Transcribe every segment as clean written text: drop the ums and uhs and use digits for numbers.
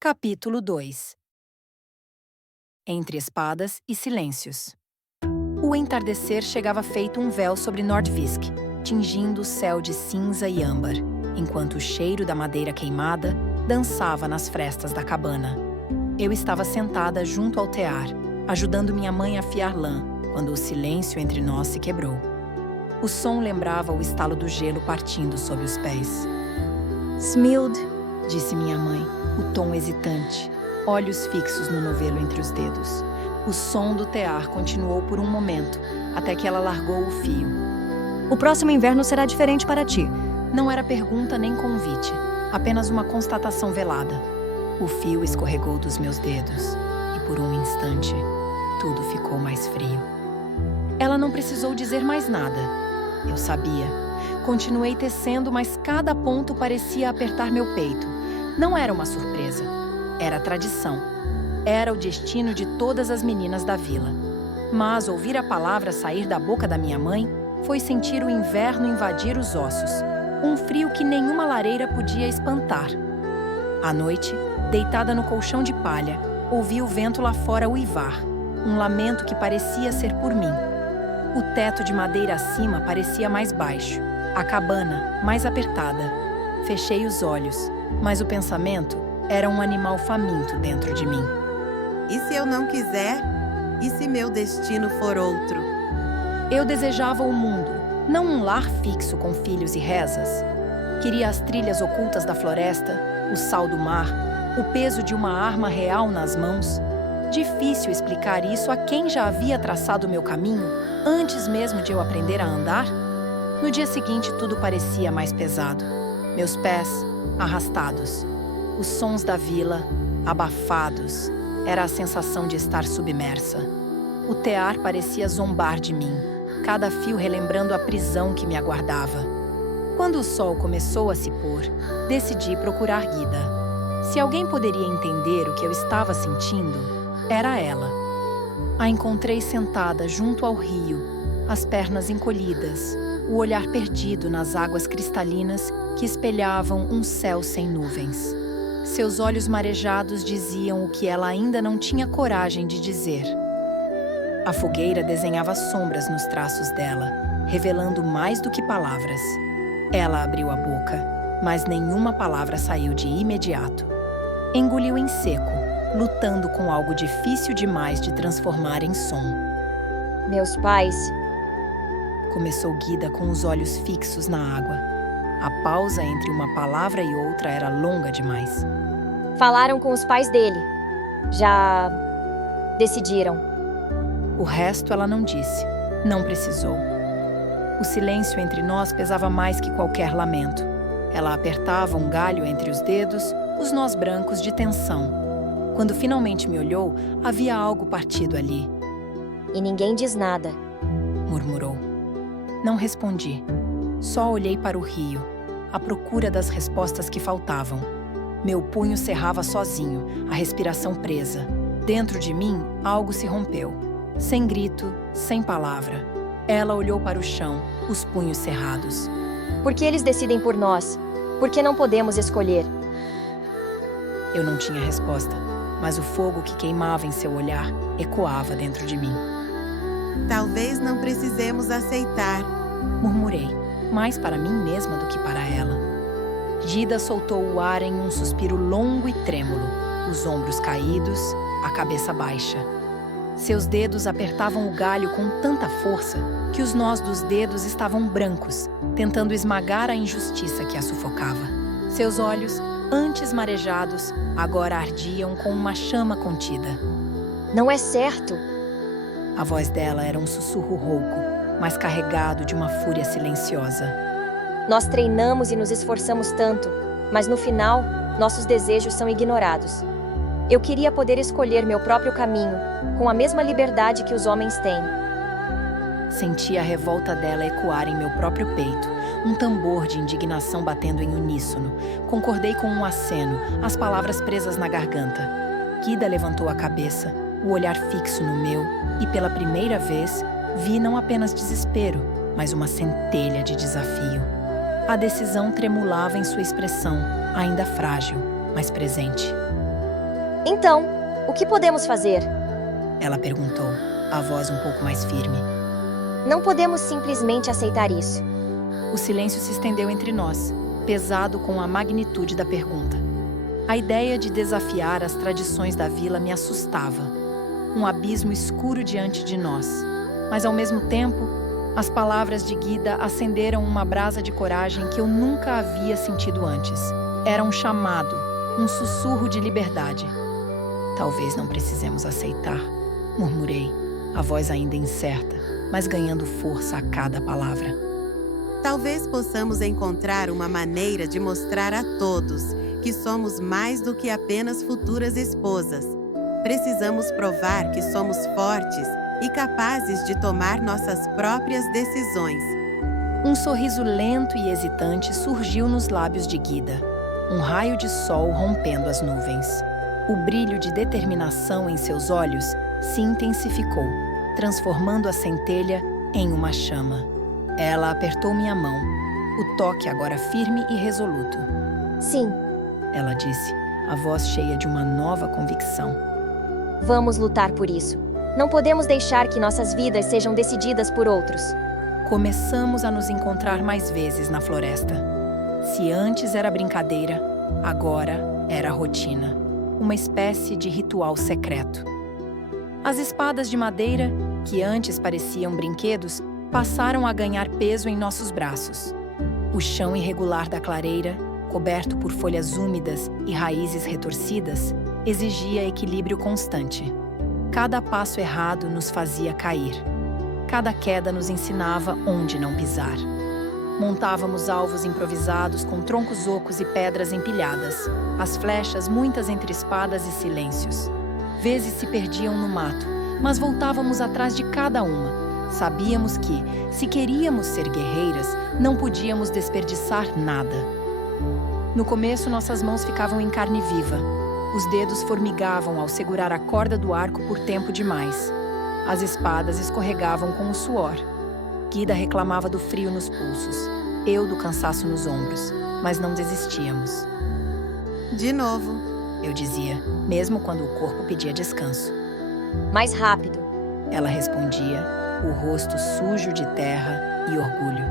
Capítulo 2. Entre espadas e silêncios. O entardecer chegava feito um véu sobre Nordvisk, tingindo o céu de cinza e âmbar, enquanto o cheiro da madeira queimada dançava nas frestas da cabana. Eu estava sentada junto ao tear, ajudando minha mãe a afiar lã, quando o silêncio entre nós se quebrou. O som lembrava o estalo do gelo partindo sob os pés. Smild, Disse minha mãe, o tom hesitante, olhos fixos no novelo entre os dedos. O som do tear continuou por um momento, até que ela largou o fio. o próximo inverno será diferente para ti. Não era pergunta nem convite, apenas uma constatação velada. O fio escorregou dos meus dedos, e por um instante, tudo ficou mais frio. Ela não precisou dizer mais nada. Eu sabia. Continuei tecendo, mas cada ponto parecia apertar meu peito. Não era uma surpresa. Era tradição. Era o destino de todas as meninas da vila. Mas ouvir a palavra sair da boca da minha mãe foi sentir o inverno invadir os ossos. Um frio que nenhuma lareira podia espantar. À noite, deitada no colchão de palha, ouvi o vento lá fora uivar. Um lamento que parecia ser por mim. O teto de madeira acima parecia mais baixo. A cabana, mais apertada. Fechei os olhos, mas o pensamento era um animal faminto dentro de mim. E se eu não quiser? E se meu destino for outro? Eu desejava o mundo, não um lar fixo com filhos e rezas. Queria as trilhas ocultas da floresta, o sal do mar, o peso de uma arma real nas mãos. Difícil explicar isso a quem já havia traçado meu caminho antes mesmo de eu aprender a andar. No dia seguinte, tudo parecia mais pesado. Meus pés, arrastados. Os sons da vila, abafados. Era a sensação de estar submersa. O tear parecia zombar de mim, cada fio relembrando a prisão que me aguardava. Quando o sol começou a se pôr, decidi procurar Guida. Se alguém poderia entender o que eu estava sentindo, era ela. A encontrei sentada junto ao rio, as pernas encolhidas, o olhar perdido nas águas cristalinas que espelhavam um céu sem nuvens. Seus olhos marejados diziam o que ela ainda não tinha coragem de dizer. A fogueira desenhava sombras nos traços dela, revelando mais do que palavras. Ela abriu a boca, mas nenhuma palavra saiu de imediato. Engoliu em seco, lutando com algo difícil demais de transformar em som. Meus pais, Começou Guida com os olhos fixos na água. A pausa entre uma palavra e outra era longa demais. falaram com os pais dele. Já decidiram. O resto ela não disse, não precisou. O silêncio entre nós pesava mais que qualquer lamento. Ela apertava um galho entre os dedos, os nós brancos de tensão. Quando finalmente me olhou, havia algo partido ali, E ninguém diz nada. murmurou. Não respondi. Só olhei para o rio, à procura das respostas que faltavam. Meu punho cerrava sozinho, a respiração presa. Dentro de mim, algo se rompeu. Sem grito, sem palavra. Ela olhou para o chão, os punhos cerrados. Por que eles decidem por nós? Por que não podemos escolher? Eu não tinha resposta, mas o fogo que queimava em seu olhar ecoava dentro de mim. Talvez não precisemos aceitar. Murmurei, mais para mim mesma do que para ela. Gida soltou o ar em um suspiro longo e trêmulo, os ombros caídos, a cabeça baixa. Seus dedos apertavam o galho com tanta força que os nós dos dedos estavam brancos, tentando esmagar a injustiça que a sufocava. Seus olhos, antes marejados, agora ardiam com uma chama contida. Não é certo. A voz dela era um sussurro rouco, mas carregado de uma fúria silenciosa. Nós treinamos e nos esforçamos tanto, mas no final, nossos desejos são ignorados. Eu queria poder escolher meu próprio caminho, com a mesma liberdade que os homens têm. Senti a revolta dela ecoar em meu próprio peito, um tambor de indignação batendo em uníssono. Concordei com um aceno, as palavras presas na garganta. Guida levantou a cabeça, o olhar fixo no meu, e pela primeira vez, vi não apenas desespero, mas uma centelha de desafio. A decisão tremulava em sua expressão, ainda frágil, mas presente. Então, o que podemos fazer? Ela perguntou, a voz um pouco mais firme. Não podemos simplesmente aceitar isso. O silêncio se estendeu entre nós, pesado com a magnitude da pergunta. A ideia de desafiar as tradições da vila me assustava. Um abismo escuro diante de nós. Mas, ao mesmo tempo, as palavras de Guida acenderam uma brasa de coragem que eu nunca havia sentido antes. Era um chamado, um sussurro de liberdade. Talvez não precisemos aceitar, murmurei, a voz ainda incerta, mas ganhando força a cada palavra. Talvez possamos encontrar uma maneira de mostrar a todos que somos mais do que apenas futuras esposas. Precisamos provar que somos fortes e capazes de tomar nossas próprias decisões. Um sorriso lento e hesitante surgiu nos lábios de Guida, um raio de sol rompendo as nuvens. O brilho de determinação em seus olhos se intensificou, transformando a centelha em uma chama. Ela apertou minha mão, o toque agora firme e resoluto. Sim. Ela disse, a voz cheia de uma nova convicção. Vamos lutar por isso. Não podemos deixar que nossas vidas sejam decididas por outros. Começamos a nos encontrar mais vezes na floresta. Se antes era brincadeira, agora era rotina. Uma espécie de ritual secreto. As espadas de madeira, que antes pareciam brinquedos, passaram a ganhar peso em nossos braços. O chão irregular da clareira, coberto por folhas úmidas e raízes retorcidas, exigia equilíbrio constante. Cada passo errado nos fazia cair. Cada queda nos ensinava onde não pisar. Montávamos alvos improvisados com troncos ocos e pedras empilhadas, as flechas muitas entre espadas e silêncios. Vezes se perdiam no mato, mas voltávamos atrás de cada uma. Sabíamos que, se queríamos ser guerreiras, não podíamos desperdiçar nada. No começo, nossas mãos ficavam em carne viva. Os dedos formigavam ao segurar a corda do arco por tempo demais. As espadas escorregavam com o suor. Guida reclamava do frio nos pulsos, eu do cansaço nos ombros, mas não desistíamos. De novo, eu dizia, mesmo quando o corpo pedia descanso. Mais rápido. Ela respondia, o rosto sujo de terra e orgulho.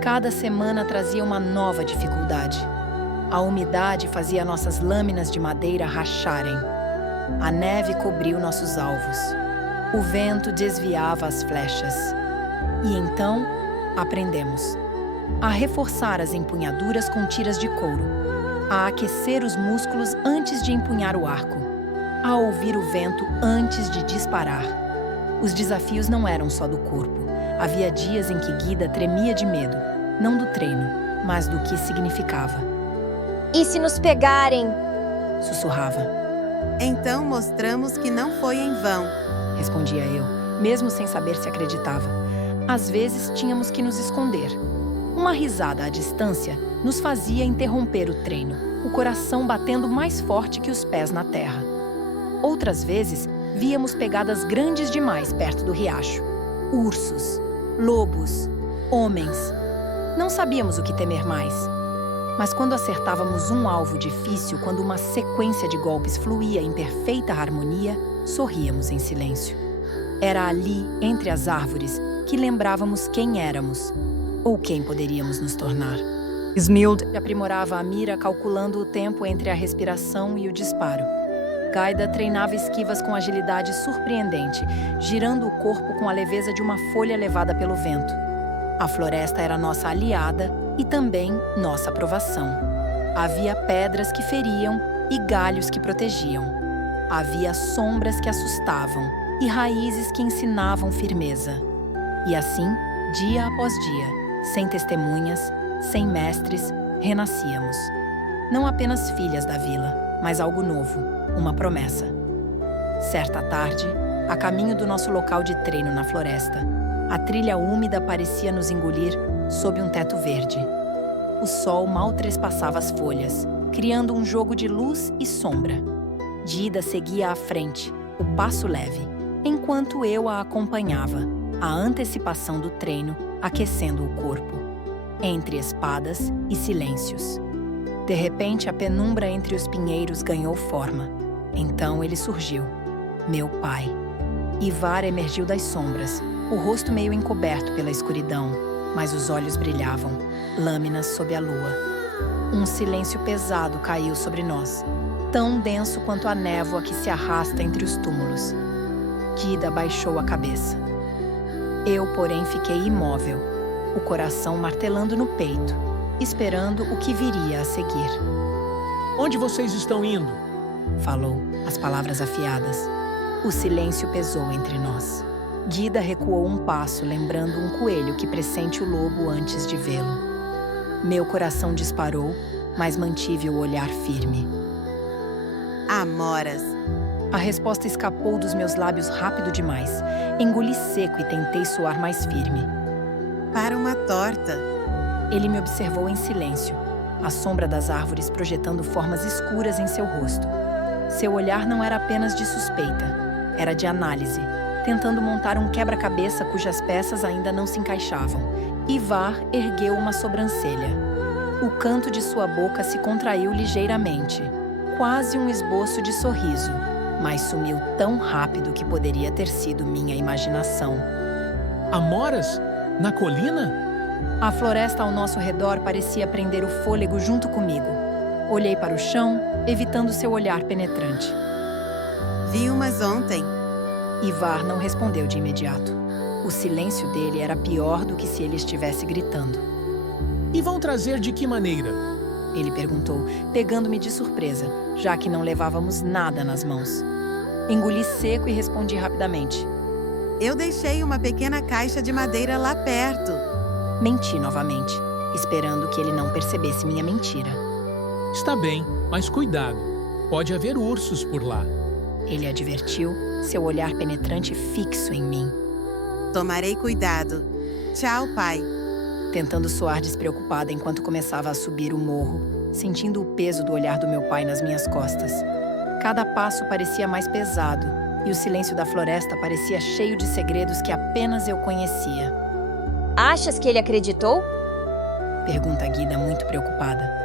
Cada semana trazia uma nova dificuldade. A umidade fazia nossas lâminas de madeira racharem. A neve cobriu nossos alvos. O vento desviava as flechas. E então, aprendemos a reforçar as empunhaduras com tiras de couro, a aquecer os músculos antes de empunhar o arco, a ouvir o vento antes de disparar. Os desafios não eram só do corpo. Havia dias em que Guida tremia de medo, não do treino, mas do que significava. E se nos pegarem? Sussurrava. Então mostramos que não foi em vão, respondia eu, mesmo sem saber se acreditava. Às vezes tínhamos que nos esconder. Uma risada à distância nos fazia interromper o treino, o coração batendo mais forte que os pés na terra. Outras vezes, víamos pegadas grandes demais perto do riacho. Ursos, lobos, homens. Não sabíamos o que temer mais. Mas quando acertávamos um alvo difícil, quando uma sequência de golpes fluía em perfeita harmonia, sorríamos em silêncio. Era ali, entre as árvores, que lembrávamos quem éramos, ou quem poderíamos nos tornar. Smild aprimorava a mira calculando o tempo entre a respiração e o disparo. Gaida treinava esquivas com agilidade surpreendente, girando o corpo com a leveza de uma folha levada pelo vento. A floresta era nossa aliada e também nossa provação. Havia pedras que feriam e galhos que protegiam. Havia sombras que assustavam e raízes que ensinavam firmeza. E assim, dia após dia, sem testemunhas, sem mestres, renascíamos. Não apenas filhas da vila, mas algo novo, uma promessa. Certa tarde, a caminho do nosso local de treino na floresta, a trilha úmida parecia nos engolir sob um teto verde. O sol mal trespassava as folhas, criando um jogo de luz e sombra. Guida seguia à frente, o passo leve, enquanto eu a acompanhava, a antecipação do treino aquecendo o corpo, entre espadas e silêncios. De repente, a penumbra entre os pinheiros ganhou forma. Então ele surgiu, meu pai. Ivar emergiu das sombras, o rosto meio encoberto pela escuridão, mas os olhos brilhavam, lâminas sob a lua. Um silêncio pesado caiu sobre nós, tão denso quanto a névoa que se arrasta entre os túmulos. Gyda baixou a cabeça. Eu, porém, fiquei imóvel, o coração martelando no peito, esperando o que viria a seguir. Onde vocês estão indo? Falou, as palavras afiadas. O silêncio pesou entre nós. Gyda recuou um passo, lembrando um coelho que pressente o lobo antes de vê-lo. Meu coração disparou, mas mantive o olhar firme. Amoras. A resposta escapou dos meus lábios rápido demais. Engoli seco e tentei soar mais firme. Para uma torta. Ele me observou em silêncio, a sombra das árvores projetando formas escuras em seu rosto. Seu olhar não era apenas de suspeita, era de análise, tentando montar um quebra-cabeça cujas peças ainda não se encaixavam. Ivar ergueu uma sobrancelha. O canto de sua boca se contraiu ligeiramente, quase um esboço de sorriso, mas sumiu tão rápido que poderia ter sido minha imaginação. Amoras? Na colina? A floresta ao nosso redor parecia prender o fôlego junto comigo. Olhei para o chão, evitando seu olhar penetrante. Vi umas ontem. Ivar não respondeu de imediato. O silêncio dele era pior do que se ele estivesse gritando. E vão trazer de que maneira? Ele perguntou, pegando-me de surpresa, já que não levávamos nada nas mãos. Engoli seco e respondi rapidamente. Eu deixei uma pequena caixa de madeira lá perto. Menti novamente, esperando que ele não percebesse minha mentira. Está bem, mas cuidado. Pode haver ursos por lá. Ele advertiu, seu olhar penetrante fixo em mim. Tomarei cuidado. Tchau, pai. Tentando soar despreocupada enquanto começava a subir o morro, sentindo o peso do olhar do meu pai nas minhas costas. Cada passo parecia mais pesado, e o silêncio da floresta parecia cheio de segredos que apenas eu conhecia. Achas que ele acreditou? Pergunta Gyda, muito preocupada.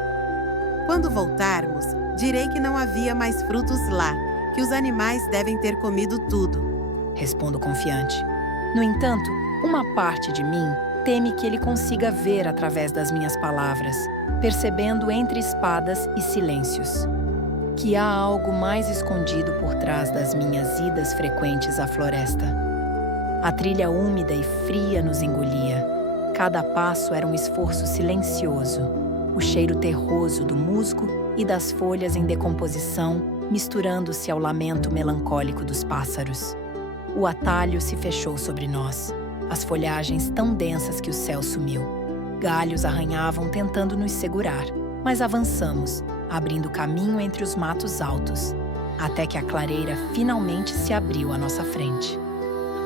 Quando voltarmos, direi que não havia mais frutos lá, que os animais devem ter comido tudo. Respondo confiante. No entanto, uma parte de mim teme que ele consiga ver através das minhas palavras, percebendo entre espadas e silêncios, que há algo mais escondido por trás das minhas idas frequentes à floresta. A trilha úmida e fria nos engolia. Cada passo era um esforço silencioso. O cheiro terroso do musgo e das folhas em decomposição, misturando-se ao lamento melancólico dos pássaros. O atalho se fechou sobre nós, as folhagens tão densas que o céu sumiu. Galhos arranhavam tentando nos segurar, mas avançamos, abrindo caminho entre os matos altos, até que a clareira finalmente se abriu à nossa frente.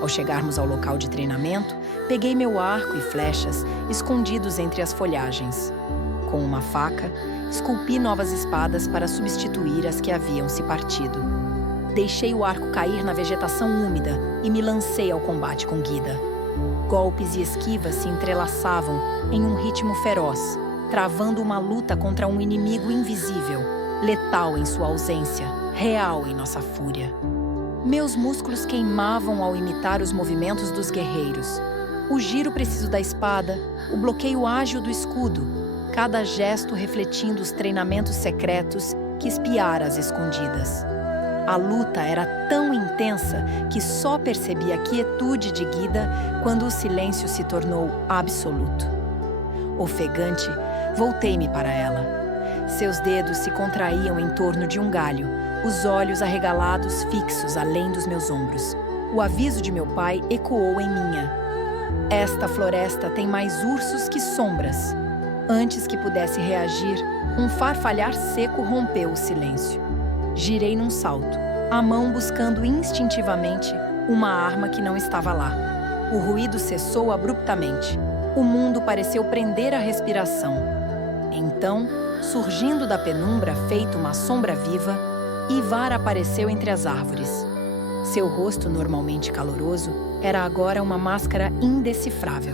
Ao chegarmos ao local de treinamento, peguei meu arco e flechas escondidos entre as folhagens. Com uma faca, esculpi novas espadas para substituir as que haviam se partido. Deixei o arco cair na vegetação úmida e me lancei ao combate com Gyda. Golpes e esquivas se entrelaçavam em um ritmo feroz, travando uma luta contra um inimigo invisível, letal em sua ausência, real em nossa fúria. Meus músculos queimavam ao imitar os movimentos dos guerreiros. O giro preciso da espada, o bloqueio ágil do escudo, cada gesto refletindo os treinamentos secretos que espiara às escondidas. A luta era tão intensa que só percebi a quietude de Gyda quando o silêncio se tornou absoluto. Ofegante, voltei-me para ela. Seus dedos se contraíam em torno de um galho, os olhos arregalados fixos além dos meus ombros. O aviso de meu pai ecoou em minha. Esta floresta tem mais ursos que sombras. Antes que pudesse reagir, um farfalhar seco rompeu o silêncio. Girei num salto, a mão buscando instintivamente uma arma que não estava lá. O ruído cessou abruptamente. O mundo pareceu prender a respiração. Então, surgindo da penumbra feito uma sombra viva, Ivar apareceu entre as árvores. Seu rosto, normalmente caloroso, era agora uma máscara indecifrável.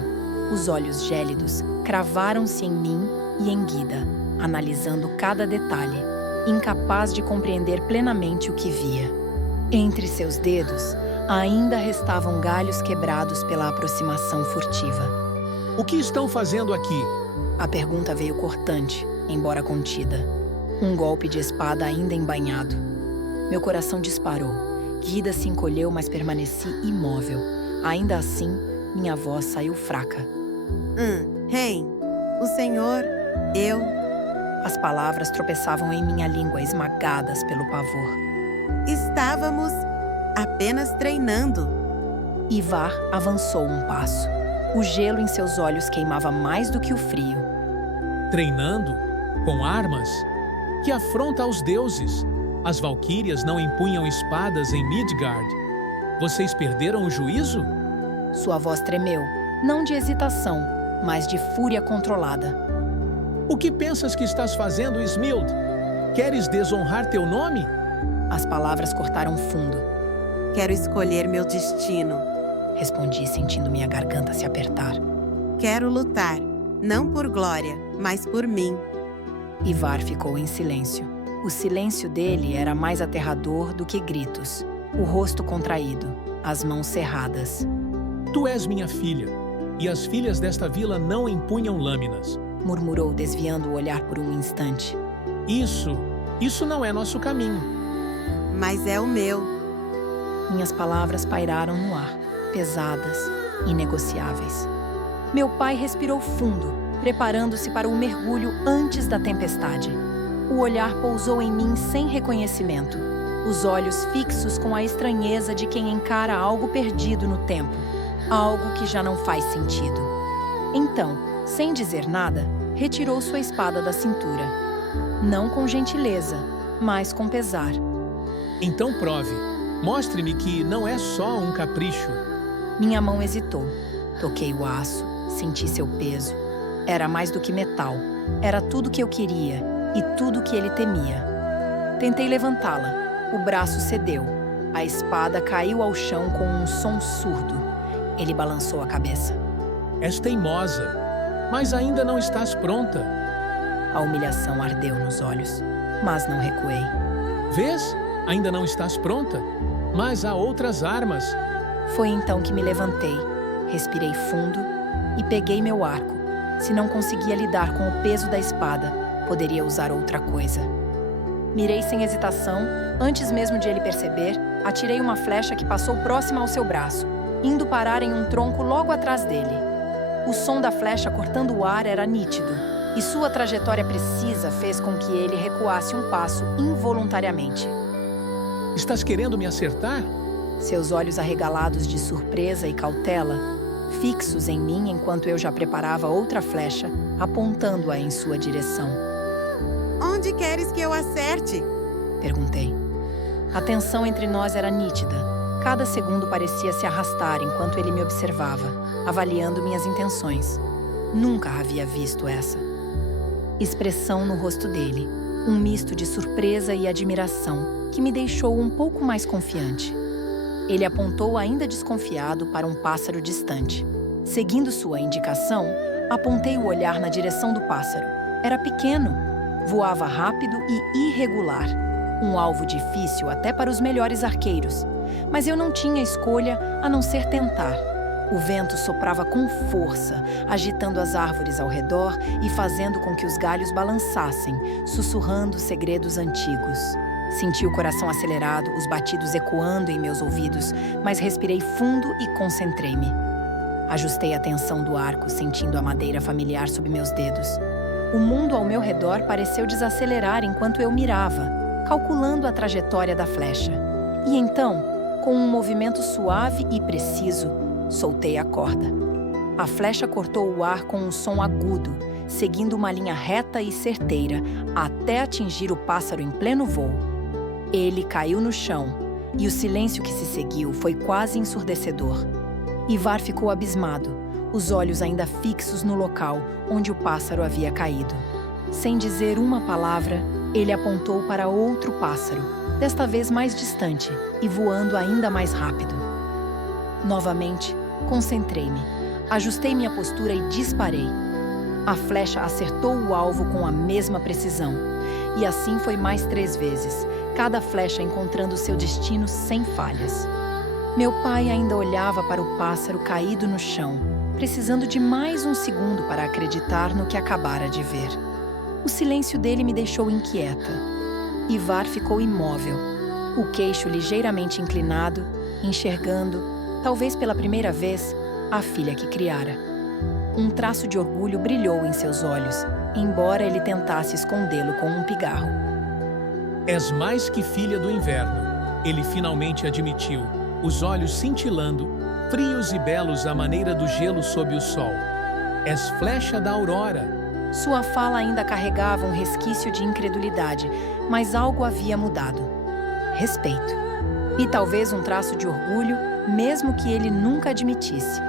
Os olhos gélidos cravaram-se em mim e em Gyda, analisando cada detalhe. incapaz de compreender plenamente o que via. Entre seus dedos, ainda restavam galhos quebrados pela aproximação furtiva. O que estão fazendo aqui? A pergunta veio cortante, embora contida. Um golpe de espada ainda embainhado. Meu coração disparou. Guida se encolheu, mas permaneci imóvel. Ainda assim, minha voz saiu fraca. Ren, o senhor, eu... As palavras tropeçavam em minha língua, esmagadas pelo pavor. Estávamos apenas treinando. Ivar avançou um passo. O gelo em seus olhos queimava mais do que o frio. Treinando? Com armas? Que afronta aos deuses! As valquírias não empunham espadas em Midgard. Vocês perderam o juízo? Sua voz tremeu, não de hesitação, mas de fúria controlada. O que pensas que estás fazendo, Smild? Queres desonrar teu nome? As palavras cortaram fundo. Quero escolher meu destino. Respondi, sentindo minha garganta se apertar. Quero lutar, não por glória, mas por mim. Ivar ficou em silêncio. O silêncio dele era mais aterrador do que gritos. O rosto contraído, as mãos cerradas. Tu és minha filha, e as filhas desta vila não empunham lâminas. Murmurou, desviando o olhar por um instante. Isso não é nosso caminho. Mas é o meu. Minhas palavras pairaram no ar, pesadas, inegociáveis. Meu pai respirou fundo, preparando-se para o mergulho antes da tempestade. O olhar pousou em mim sem reconhecimento, os olhos fixos com a estranheza de quem encara algo perdido no tempo, algo que já não faz sentido. Então, sem dizer nada, retirou sua espada da cintura. Não com gentileza, mas com pesar. Então prove. Mostre-me que não é só um capricho. Minha mão hesitou. Toquei o aço, senti seu peso. Era mais do que metal. Era tudo que eu queria e tudo que ele temia. Tentei levantá-la. O braço cedeu. A espada caiu ao chão com um som surdo. Ele balançou a cabeça. És teimosa, mas ainda não estás pronta. A humilhação ardeu nos olhos, mas não recuei. Vês? Ainda não estás pronta? Mas há outras armas. Foi então que me levantei, respirei fundo e peguei meu arco. Se não conseguia lidar com o peso da espada, poderia usar outra coisa. Mirei sem hesitação, antes mesmo de ele perceber, atirei uma flecha que passou próxima ao seu braço, indo parar em um tronco logo atrás dele. O som da flecha cortando o ar era nítido, e sua trajetória precisa fez com que ele recuasse um passo involuntariamente. Estás querendo me acertar? Seus olhos arregalados de surpresa e cautela, fixos em mim enquanto eu já preparava outra flecha, apontando-a em sua direção. Onde queres que eu acerte? Perguntei. A tensão entre nós era nítida. Cada segundo parecia se arrastar enquanto ele me observava, avaliando minhas intenções. Nunca havia visto essa. Expressão no rosto dele, um misto de surpresa e admiração, que me deixou um pouco mais confiante. Ele apontou, ainda desconfiado, para um pássaro distante. Seguindo sua indicação, apontei o olhar na direção do pássaro. Era pequeno, voava rápido e irregular. Um alvo difícil até para os melhores arqueiros. Mas eu não tinha escolha a não ser tentar. O vento soprava com força, agitando as árvores ao redor e fazendo com que os galhos balançassem, sussurrando segredos antigos. Senti o coração acelerado, os batidos ecoando em meus ouvidos, mas respirei fundo e concentrei-me. Ajustei a tensão do arco, sentindo a madeira familiar sob meus dedos. O mundo ao meu redor pareceu desacelerar enquanto eu mirava, calculando a trajetória da flecha. E então, com um movimento suave e preciso, soltei a corda. A flecha cortou o ar com um som agudo, seguindo uma linha reta e certeira, até atingir o pássaro em pleno voo. Ele caiu no chão, e o silêncio que se seguiu foi quase ensurdecedor. Ivar ficou abismado, os olhos ainda fixos no local onde o pássaro havia caído. Sem dizer uma palavra, ele apontou para outro pássaro, desta vez mais distante e voando ainda mais rápido. Novamente, concentrei-me, ajustei minha postura e disparei. A flecha acertou o alvo com a mesma precisão, e assim foi mais 3 vezes, cada flecha encontrando seu destino sem falhas. Meu pai ainda olhava para o pássaro caído no chão, precisando de mais um segundo para acreditar no que acabara de ver. O silêncio dele me deixou inquieta. Ivar ficou imóvel, o queixo ligeiramente inclinado, enxergando, talvez pela primeira vez, a filha que criara. Um traço de orgulho brilhou em seus olhos, embora ele tentasse escondê-lo com um pigarro. És mais que filha do inverno, ele finalmente admitiu, os olhos cintilando, frios e belos à maneira do gelo sob o sol. És flecha da aurora. Sua fala ainda carregava um resquício de incredulidade, mas algo havia mudado. Respeito. E talvez um traço de orgulho, mesmo que ele nunca admitisse.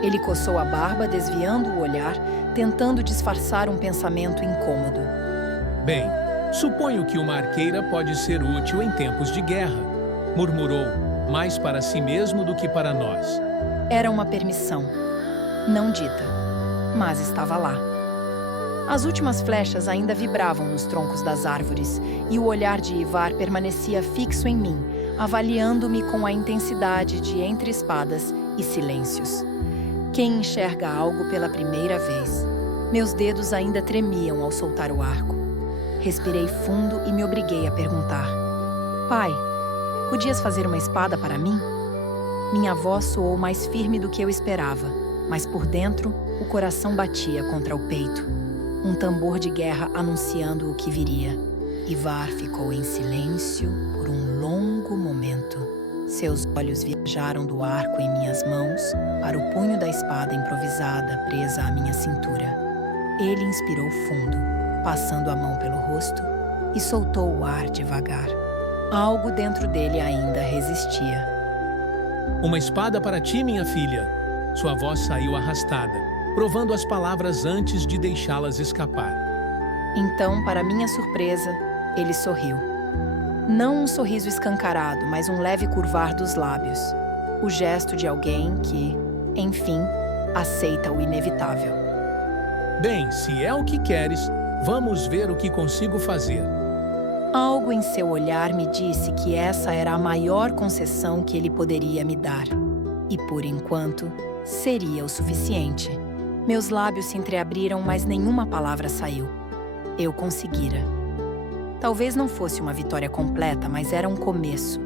Ele coçou a barba, desviando o olhar, tentando disfarçar um pensamento incômodo. Bem, suponho que uma arqueira pode ser útil em tempos de guerra, murmurou, mais para si mesmo do que para nós. Era uma permissão, não dita, mas estava lá. As últimas flechas ainda vibravam nos troncos das árvores, e o olhar de Ivar permanecia fixo em mim, avaliando-me com a intensidade de entre espadas e silêncios. Quem enxerga algo pela primeira vez? Meus dedos ainda tremiam ao soltar o arco. Respirei fundo e me obriguei a perguntar: Pai, podias fazer uma espada para mim? Minha voz soou mais firme do que eu esperava, mas por dentro o coração batia contra o peito. Um tambor de guerra anunciando o que viria. Ivar ficou em silêncio por um longo momento. Seus olhos viajaram do arco em minhas mãos para o punho da espada improvisada presa à minha cintura. Ele inspirou fundo, passando a mão pelo rosto, e soltou o ar devagar. Algo dentro dele ainda resistia. Uma espada para ti, minha filha. Sua voz saiu arrastada, provando as palavras antes de deixá-las escapar. Então, para minha surpresa, ele sorriu. Não um sorriso escancarado, mas um leve curvar dos lábios. O gesto de alguém que, enfim, aceita o inevitável. Bem, se é o que queres, vamos ver o que consigo fazer. Algo em seu olhar me disse que essa era a maior concessão que ele poderia me dar. E, por enquanto, seria o suficiente. Meus lábios se entreabriram, mas nenhuma palavra saiu. Eu conseguira. Talvez não fosse uma vitória completa, mas era um começo.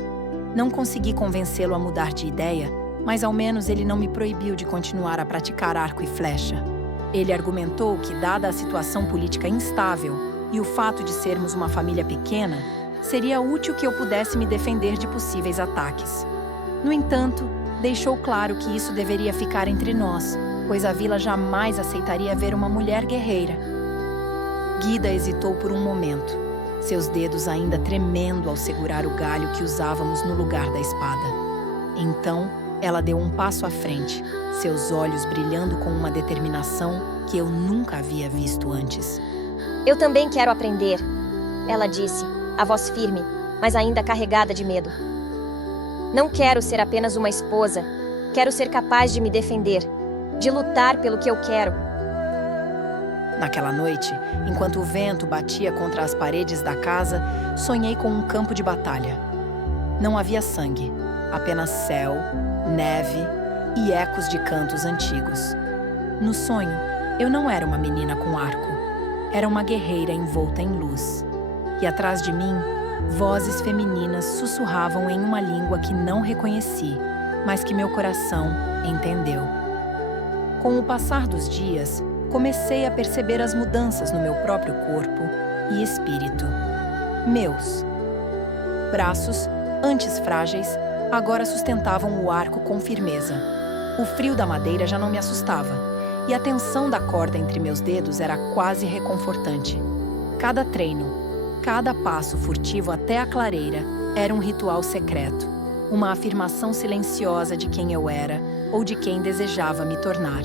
Não consegui convencê-lo a mudar de ideia, mas ao menos ele não me proibiu de continuar a praticar arco e flecha. Ele argumentou que, dada a situação política instável e o fato de sermos uma família pequena, seria útil que eu pudesse me defender de possíveis ataques. No entanto, deixou claro que isso deveria ficar entre nós, pois a vila jamais aceitaria ver uma mulher guerreira. Guida hesitou por um momento, seus dedos ainda tremendo ao segurar o galho que usávamos no lugar da espada. Então, ela deu um passo à frente, seus olhos brilhando com uma determinação que eu nunca havia visto antes. Eu também quero aprender, ela disse, a voz firme, mas ainda carregada de medo. Não quero ser apenas uma esposa, quero ser capaz de me defender, de lutar pelo que eu quero. Naquela noite, enquanto o vento batia contra as paredes da casa, sonhei com um campo de batalha. Não havia sangue, apenas céu, neve e ecos de cantos antigos. No sonho, eu não era uma menina com arco. Era uma guerreira envolta em luz. E atrás de mim, vozes femininas sussurravam em uma língua que não reconheci, mas que meu coração entendeu. Com o passar dos dias, comecei a perceber as mudanças no meu próprio corpo e espírito. Meus braços, antes frágeis, agora sustentavam o arco com firmeza. O frio da madeira já não me assustava, e a tensão da corda entre meus dedos era quase reconfortante. Cada treino, cada passo furtivo até a clareira era um ritual secreto, uma afirmação silenciosa de quem eu era ou de quem desejava me tornar.